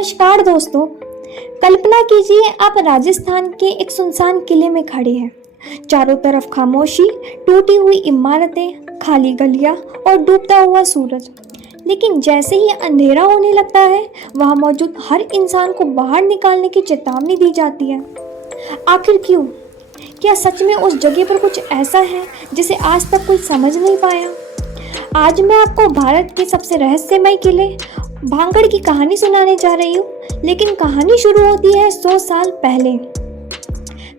नमस्कार दोस्तों। कल्पना कीजिए आप राजस्थान के एक सुनसान किले में खड़े हैं। चारों तरफ खामोशी, टूटी हुई इमारतें, खाली गलियां और डूबता हुआ सूरज। लेकिन जैसे ही अंधेरा होने लगता है वहां मौजूद हर इंसान को बाहर निकालने की चेतावनी दी जाती है। आखिर क्यों? क्या सच में उस जगह पर कुछ ऐसा है जिसे आज तक कोई समझ नहीं पाया? आज मैं आपको भारत के सबसे रहस्यमय किले भांगड़ की कहानी सुनाने जा रही हूँ। लेकिन कहानी शुरू होती है 100 साल पहले।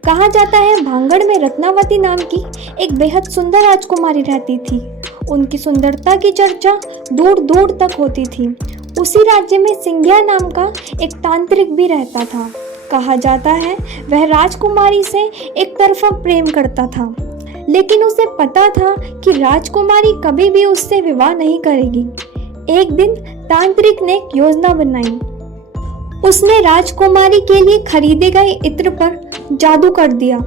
कहा जाता है भांगड़ में रत्नावती नाम की एक बेहद सुंदर राजकुमारी रहती थी। उनकी सुंदरता की चर्चा दूर दूर तक होती थी। उसी राज्य में सिंघिया नाम का एक तांत्रिक भी रहता था। कहा जाता है वह राजकुमारी से एक तरफा प्रेम करता था, लेकिन उसे पता था कि राजकुमारी कभी भी उससे विवाह नहीं करेगी। एक दिन तांत्रिक ने एक योजना बनाई। उसने राजकुमारी के लिए खरीदे गए इत्र पर जादू कर दिया।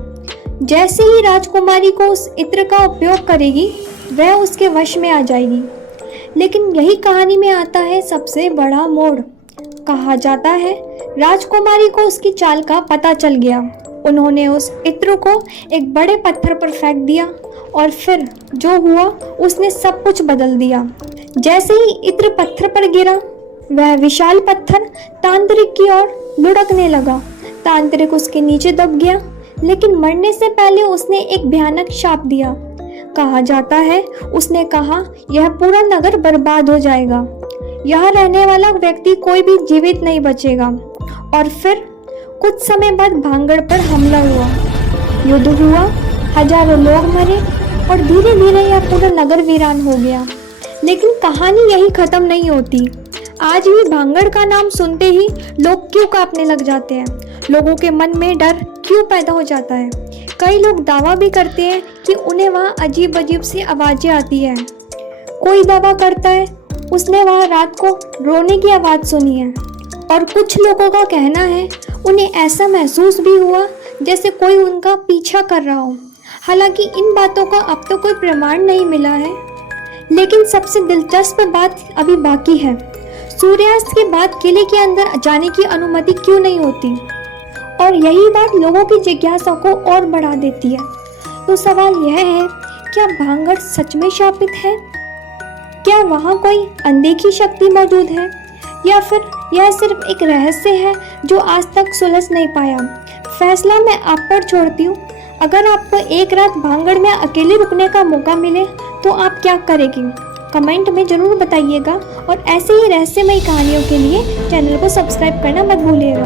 जैसे ही राजकुमारी को उस इत्र का उपयोग करेगी वह उसके वश में आ जाएगी। लेकिन यही कहानी में आता है सबसे बड़ा मोड़। कहा जाता है राजकुमारी को उसकी चाल का पता चल गया। उन्होंने उस इत्र को एक बड़े पत्थर पर फेंक दिया और फिर जो हुआ उसने सब कुछ बदल दिया। जैसे ही इत्र पत्थर पर गिरा वह विशाल पत्थर तांत्रिक की ओर लुढ़कने लगा। तांत्रिक उसके नीचे दब गया, लेकिन मरने से पहले उसने एक भयानक शाप दिया। कहा जाता है उसने कहा यह पूरा नगर बर्बाद हो जाएगा, यहाँ रहने वाला व्यक्ति कोई भी जीवित नहीं बचेगा। और फिर कुछ समय बाद भांगड़ पर हमला हुआ, युद्ध हुआ, हजारों लोग मरे और धीरे धीरे यह पूरा नगर वीरान हो गया। लेकिन कहानी यही खत्म नहीं होती। आज भी भांगड़ का नाम सुनते ही लोग क्यों कांपने लग जाते हैं? लोगों के मन में डर क्यों पैदा हो जाता है? कई लोग दावा भी करते हैं कि उन्हें वहाँ अजीब अजीब सी आवाज़ें आती है। कोई दावा करता है उसने वहाँ रात को रोने की आवाज़ सुनी है, और कुछ लोगों का कहना है उन्हें ऐसा महसूस भी हुआ जैसे कोई उनका पीछा कर रहा हो। हालांकि इन बातों का अब तो कोई प्रमाण नहीं मिला है। लेकिन सबसे दिलचस्प बात अभी बाकी है। सूर्यास्त के बाद किले के अंदर जाने की अनुमति क्यों नहीं होती? और यही बात लोगों की जिज्ञासा को और बढ़ा देती है। तो सवाल यह है, क्या भांगड़ सच में शापित है? क्या वहाँ कोई अनदेखी शक्ति मौजूद है, या फिर यह सिर्फ एक रहस्य है जो आज तक सुलझ नहीं पाया? फैसला मैं आप पर छोड़ती हूँ। अगर आपको एक रात भांगड़ में अकेले रुकने का मौका मिले तो आप क्या करेंगे? कमेंट में ज़रूर बताइएगा। और ऐसे ही रहस्यमय कहानियों के लिए चैनल को सब्सक्राइब करना मत भूलिएगा।